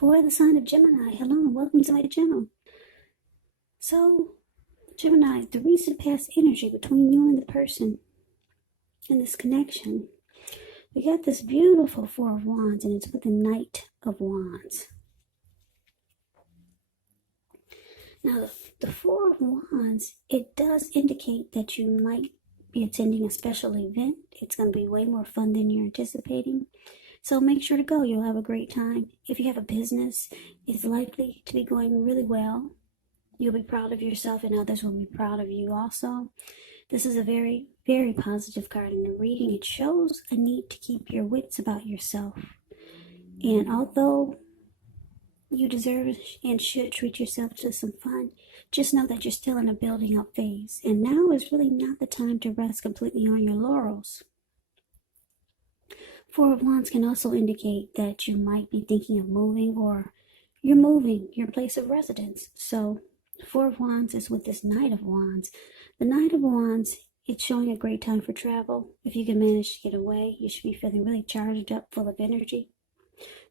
for the sign of Gemini. Hello and welcome to my channel. So, Gemini, the recent past energy between you and the person in this connection, we got this beautiful Four of Wands, and it's with the Knight of Wands. Now, the Four of Wands, it does indicate that you might be attending a special event. It's going to be way more fun than you're anticipating. So make sure to go. You'll have a great time. If you have a business, it's likely to be going really well. You'll be proud of yourself and others will be proud of you also. This is a very, very positive card in the reading. It shows a need to keep your wits about yourself. And although you deserve and should treat yourself to some fun, just know that you're still in a building up phase. And now is really not the time to rest completely on your laurels. Four of Wands can also indicate that you might be thinking of moving, or you're moving your place of residence. So Four of Wands is with this Knight of Wands. The Knight of Wands, it's showing a great time for travel. If you can manage to get away, you should be feeling really charged up, full of energy,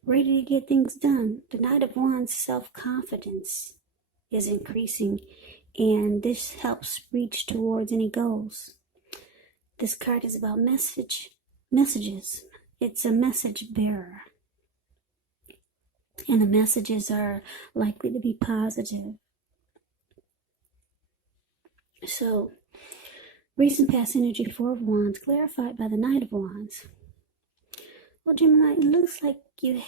ready to get things done. The Knight of Wands' self-confidence is increasing, and this helps reach towards any goals. This card is about messages. It's a message bearer. And the messages are likely to be positive. So, recent past energy, Four of Wands, clarified by the Knight of Wands. Well, Gemini, it looks like you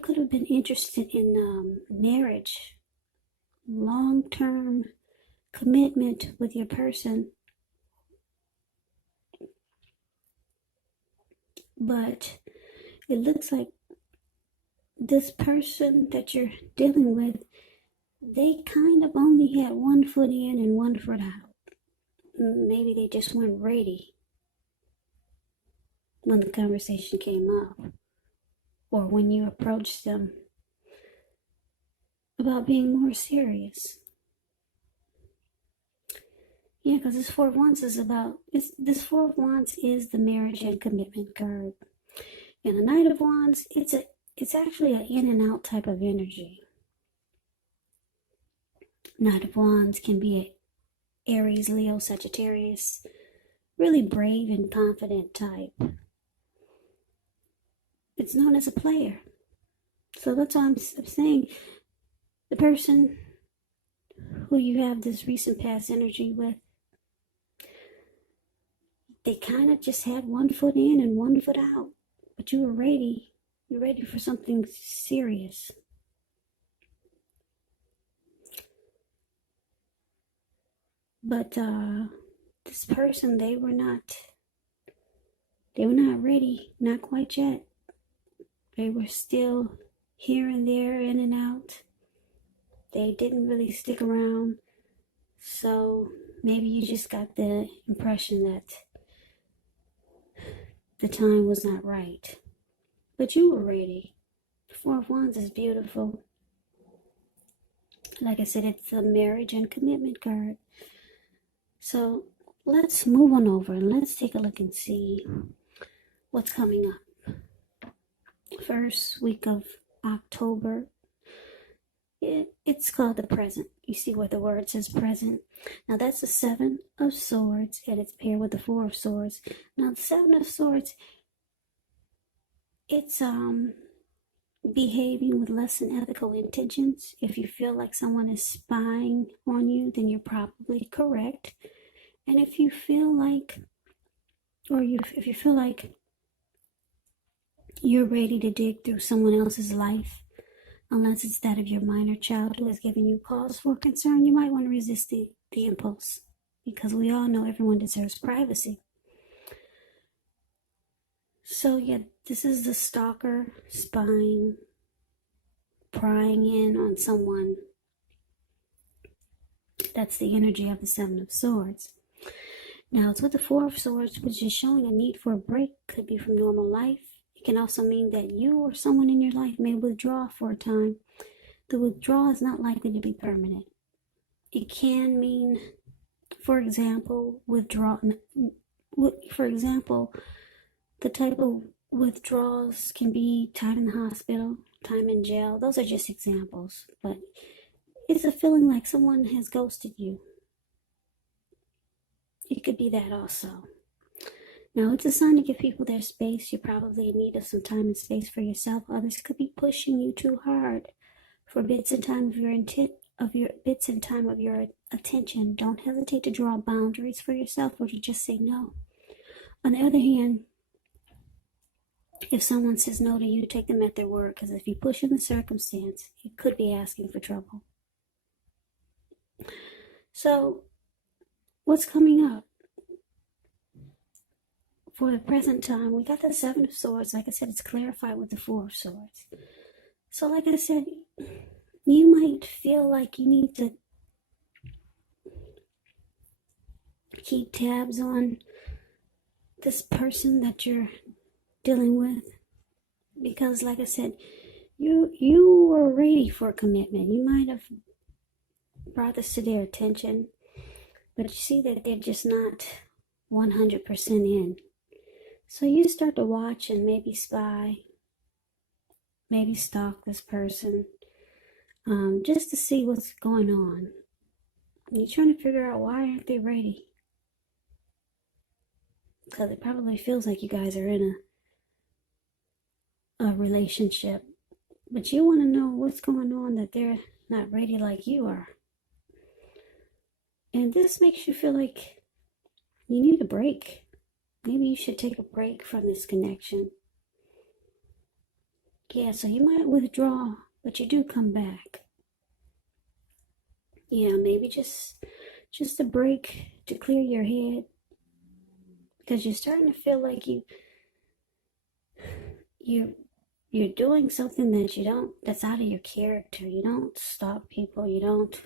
could have been interested in marriage, long-term commitment with your person. But it looks like this person that you're dealing with, they kind of only had one foot in and one foot out. Maybe they just weren't ready when the conversation came up, or when you approached them about being more serious. Yeah, because this Four of Wands is this Four of Wands is the marriage and commitment card. And the Knight of Wands, it's actually an in and out type of energy. Knight of Wands can be an Aries, Leo, Sagittarius, really brave and confident type. It's known as a player. So that's why I'm saying the person who you have this recent past energy with, they kind of just had one foot in and one foot out. But you were ready. You're ready for something serious. But this person, they were not ready. Not quite yet. They were still here and there, in and out. They didn't really stick around. So maybe you just got the impression that the time was not right. But you were ready. The Four of Wands is beautiful. Like I said, it's a marriage and commitment card. So let's move on over and let's take a look and see what's coming up. First week of October. It's called the present. You see where the word says present. Now that's the Seven of Swords, and it's paired with the Four of Swords. Now the Seven of Swords, it's behaving with less than ethical intentions. If you feel like someone is spying on you, then you're probably correct. And if you feel like, if you feel like you're ready to dig through someone else's life, unless it's that of your minor child who has given you cause for concern, you might want to resist the impulse, because we all know everyone deserves privacy. So yeah, this is the stalker, spying, prying in on someone. That's the energy of the Seven of Swords. Now it's with the Four of Swords, which is showing a need for a break. Could be from normal life. It can also mean that you or someone in your life may withdraw for a time. The withdrawal is not likely to be permanent. It can mean, for example, the type of withdrawals can be time in the hospital, time in jail. Those are just examples, but it's a feeling like someone has ghosted you. It could be that also. Now, it's a sign to give people their space. You're probably in need of some time and space for yourself. Others could be pushing you too hard for bits and time of your attention. Don't hesitate to draw boundaries for yourself or to just say no. On the other hand, if someone says no to you, take them at their word, because if you push in the circumstance, it could be asking for trouble. So, what's coming up? For the present time, we got the Seven of Swords. Like I said, it's clarified with the Four of Swords. So like I said, you might feel like you need to keep tabs on this person that you're dealing with. Because like I said, you were ready for a commitment. You might have brought this to their attention, but you see that they're just not 100% in. So you start to watch and maybe spy, maybe stalk this person, just to see what's going on. And you're trying to figure out why aren't they ready? Because it probably feels like you guys are in a relationship, but you want to know what's going on that they're not ready like you are. And this makes you feel like you need a break. Maybe you should take a break from this connection. Yeah, so you might withdraw, but you do come back. Yeah, maybe just a break to clear your head, because you're starting to feel like you're doing something that's out of your character. You don't stalk people, you don't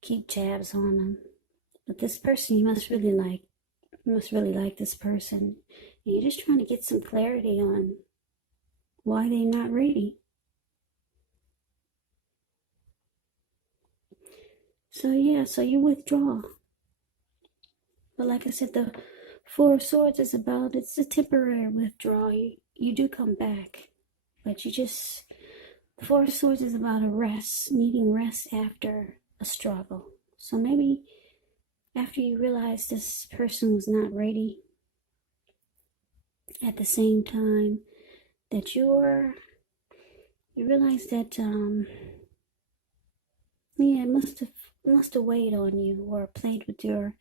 keep tabs on them. But this person you must really like this person, and you're just trying to get some clarity on why they're not ready. So yeah, so you withdraw. But like I said, the Four of Swords is it's a temporary withdrawal. You do come back, but the Four of Swords is about a rest, needing rest after a struggle. So maybe after you realize this person was not ready, at the same time that you realize that it must have weighed on you or played with your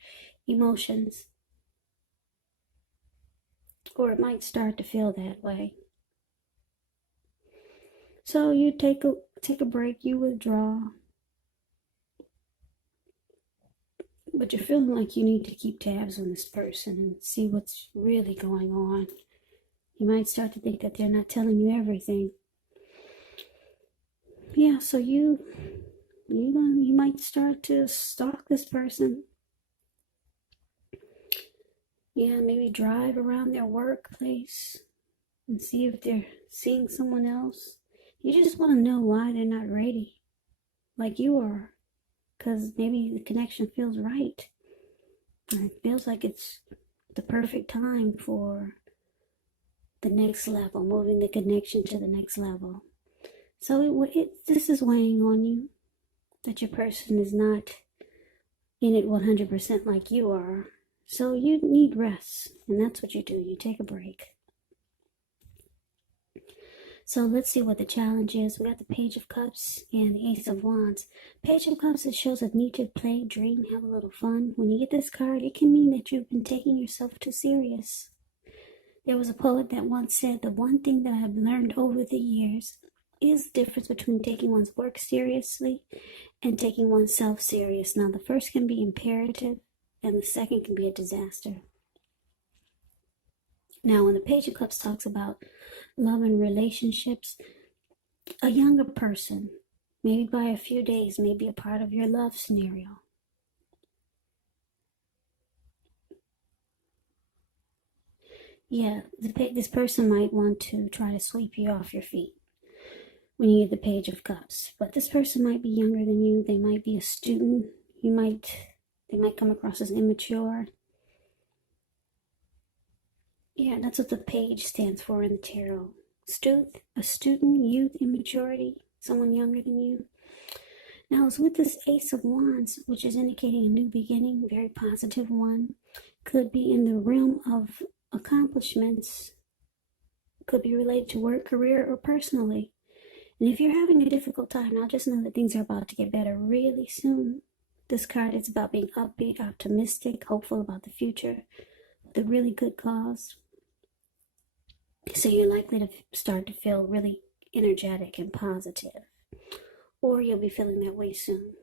emotions, or it might start to feel that way. So you take a break, you withdraw, but you're feeling like you need to keep tabs on this person and see what's really going on. You might start to think that they're not telling you everything. Yeah, so you might start to stalk this person. Yeah, maybe drive around their workplace and see if they're seeing someone else. You just want to know why they're not ready like you are, because maybe the connection feels right. And it feels like it's the perfect time for the next level, moving the connection to the next level. So this is weighing on you, that your person is not in it 100% like you are. So you need rest, and that's what you do. You take a break. So let's see what the challenge is. We got the Page of Cups and the Ace of Wands. Page of Cups, it shows a need to play, dream, have a little fun. When you get this card, it can mean that you've been taking yourself too serious. There was a poet that once said, the one thing that I've learned over the years is the difference between taking one's work seriously and taking oneself serious. Now, the first can be imperative, and the second can be a disaster. Now, when the Page of Cups talks about love and relationships, a younger person, maybe by a few days, may be a part of your love scenario. Yeah, this person might want to try to sweep you off your feet when you get the Page of Cups. But this person might be younger than you. They might be a student. They might come across as immature. Yeah, that's what the page stands for in the tarot. A student, youth, immaturity, someone younger than you. Now, it's with this Ace of Wands, which is indicating a new beginning, very positive one. Could be in the realm of accomplishments, could be related to work, career, or personally. And if you're having a difficult time, now just know that things are about to get better really soon. This card is about being upbeat, optimistic, hopeful about the future, with a really good cause. So you're likely to start to feel really energetic and positive. Or you'll be feeling that way soon.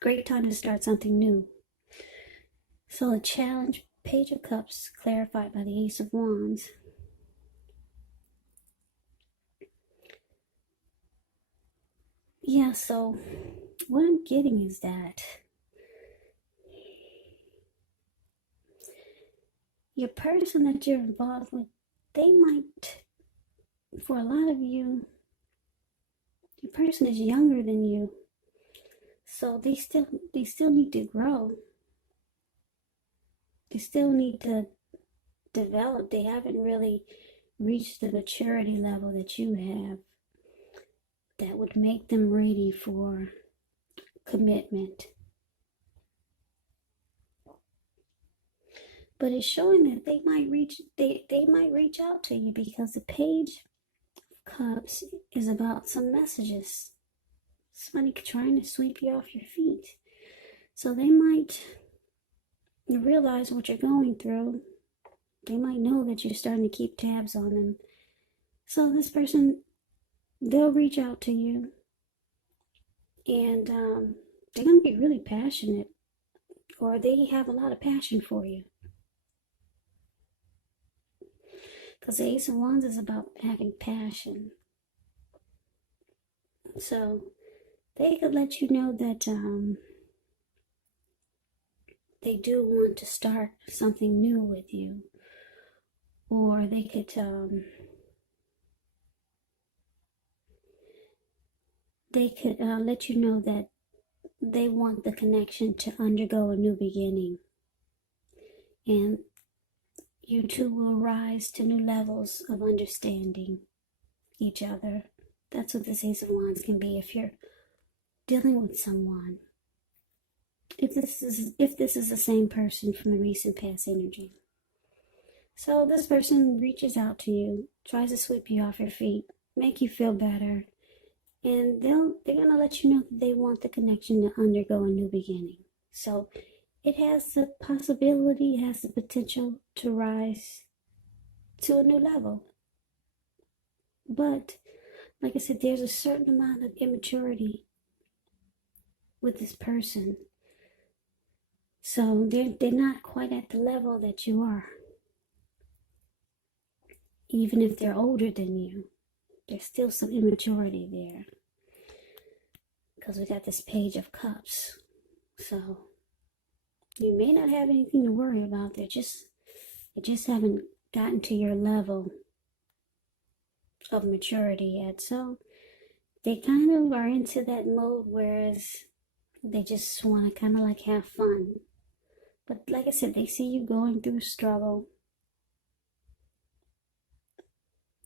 Great time to start something new. So a challenge, Page of Cups, clarified by the Ace of Wands. Yeah, so what I'm getting is that your person that you're involved with, they might, for a lot of you, your person is younger than you. So they still need to grow. They still need to develop. They haven't really reached the maturity level that you have that would make them ready for commitment. But it's showing that they might reach out to you, because the Page of Cups is about some messages. Somebody trying to sweep you off your feet. So they might realize what you're going through. They might know that you're starting to keep tabs on them. So this person, they'll reach out to you, and they're going to be really passionate, or they have a lot of passion for you. Because the Ace of Wands is about having passion. So they could let you know that they do want to start something new with you. Or they could let you know that they want the connection to undergo a new beginning. And you two will rise to new levels of understanding each other. That's what this Ace of Wands can be if you're dealing with someone. If this is the same person from the recent past energy. So this person reaches out to you, tries to sweep you off your feet, make you feel better, and they're gonna let you know that they want the connection to undergo a new beginning. So it has the possibility, it has the potential to rise to a new level. But like I said, there's a certain amount of immaturity with this person. So they're not quite at the level that you are. Even if they're older than you, there's still some immaturity there. Because we got this Page of Cups. So you may not have anything to worry about. They just haven't gotten to your level of maturity yet. So they kind of are into that mode, whereas they just want to kind of like have fun. But like I said, they see you going through a struggle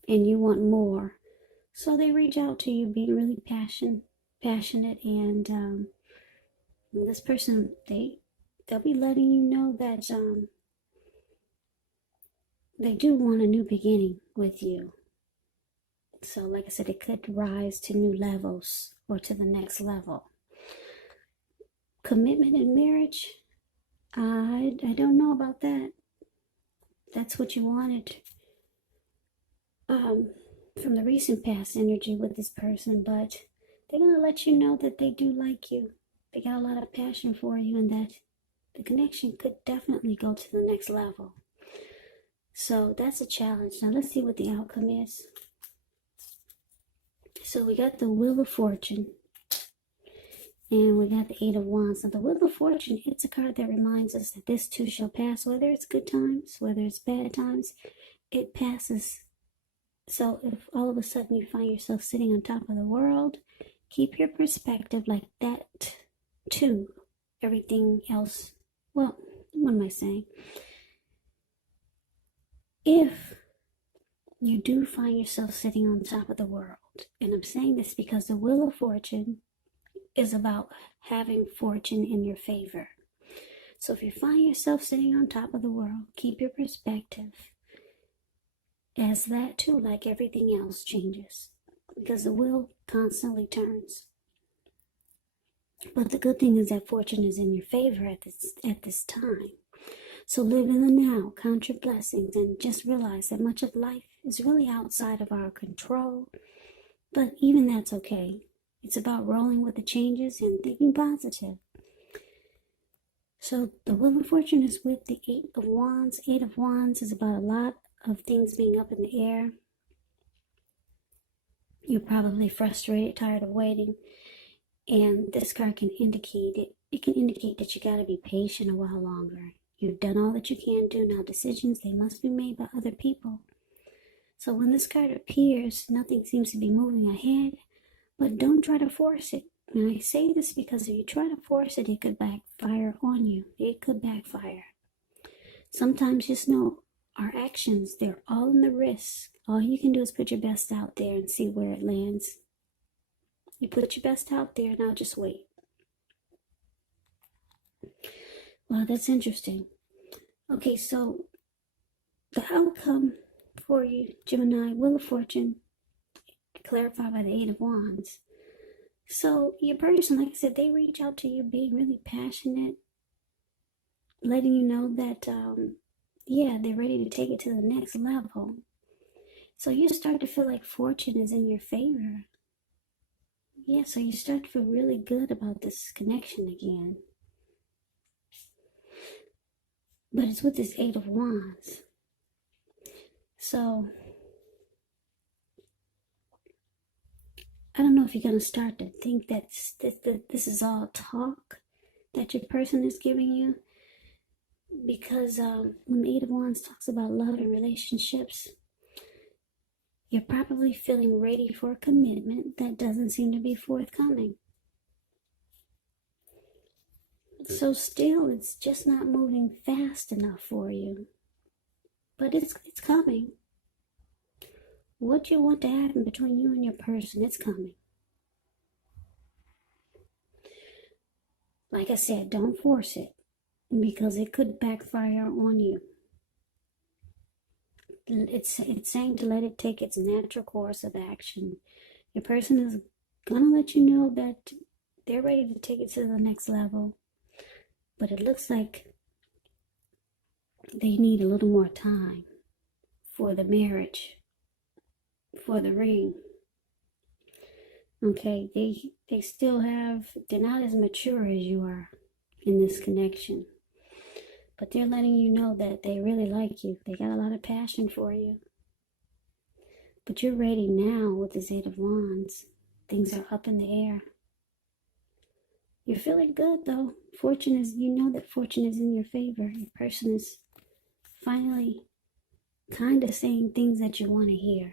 and you want more. So they reach out to you, being really passionate, and this person, they'll be letting you know that they do want a new beginning with you. So like I said, it could rise to new levels or to the next level. Commitment in marriage, I don't know about that. That's what you wanted from the recent past energy with this person, but they're going to let you know that they do like you. They got a lot of passion for you, and that the connection could definitely go to the next level. So that's a challenge. Now let's see what the outcome is. So we got the Wheel of Fortune, and we got the Eight of Wands. Now the Wheel of Fortune, it's a card that reminds us that this too shall pass. Whether it's good times, whether it's bad times, it passes. So if all of a sudden you find yourself sitting on top of the world, keep your perspective like that too. Everything else, well, what am I saying? if you do find yourself sitting on top of the world, and I'm saying this because the Wheel of Fortune is about having fortune in your favor. So if you find yourself sitting on top of the world, keep your perspective as that too, like everything else, changes, because the wheel constantly turns. But the good thing is that fortune is in your favor at this time. So live in the now, count your blessings, and just realize that much of life is really outside of our control. But even that's okay. It's about rolling with the changes and thinking positive. So the Wheel of Fortune is with the 8 of Wands. 8 of Wands is about a lot of things being up in the air. You're probably frustrated, tired of waiting. And this card can indicate it. It can indicate that you got to be patient a while longer. You've done all that you can do. Now decisions, they must be made by other people. So when this card appears, nothing seems to be moving ahead. But don't try to force it. And I say this because if you try to force it, it could backfire on you. It could backfire. Sometimes just know our actions, they're all in the wrist. All you can do is put your best out there and see where it lands. You put your best out there, now just wait. Wow, that's interesting. Okay, so the outcome for you, Gemini, Wheel of Fortune, clarified by the 8 of Wands. So your person, like I said, they reach out to you being really passionate, letting you know that, they're ready to take it to the next level. So you start to feel like fortune is in your favor. Yeah, so you start to feel really good about this connection again. But it's with this 8 of Wands. So I don't know if you're going to start to think that this is all talk that your person is giving you. Because when the 8 of Wands talks about love and relationships, you're probably feeling ready for a commitment that doesn't seem to be forthcoming. So still, it's just not moving fast enough for you. But it's coming. What you want to happen between you and your person, it's coming. Like I said, don't force it, because it could backfire on you. It's saying to let it take its natural course of action. Your person is gonna let you know that they're ready to take it to the next level, but it looks like they need a little more time for the marriage, for the ring. Okay, they still they're not as mature as you are in this connection. But they're letting you know that they really like you. They got a lot of passion for you. But you're ready now with this 8 of Wands. Things are up in the air. You're feeling good though. You know that fortune is in your favor. Your person is finally kind of saying things that you want to hear.